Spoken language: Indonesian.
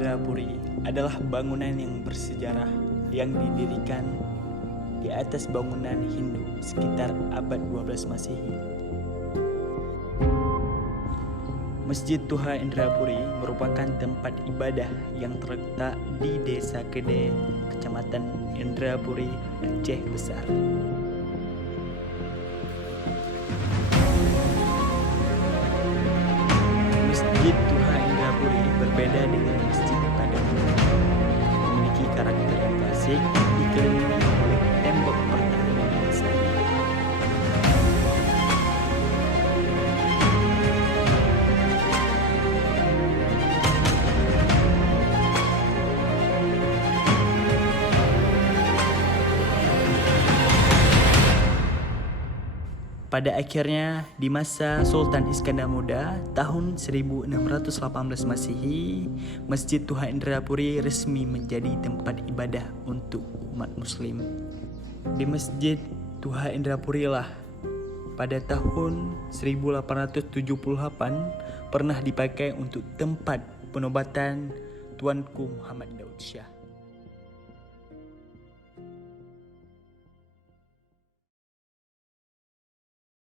Indrapuri adalah bangunan yang bersejarah yang didirikan di atas bangunan Hindu sekitar abad 12 Masehi. Masjid Tuha Indrapuri merupakan tempat ibadah yang terletak di Desa Kede, Kecamatan Indrapuri, Aceh Besar. Masjid Tuha Indrapuri berbeda dengan masjid pada umumnya, memiliki karakter yang klasik, dikelilingi oleh tembok pertahanan yang besar. Pada akhirnya, di masa Sultan Iskandar Muda tahun 1618 Masehi, Masjid Tuha Indrapuri resmi menjadi tempat ibadah untuk umat Muslim. Di Masjid Tuha Indrapuri lah pada tahun 1878 pernah dipakai untuk tempat penobatan Tuanku Muhammad Daud Shah.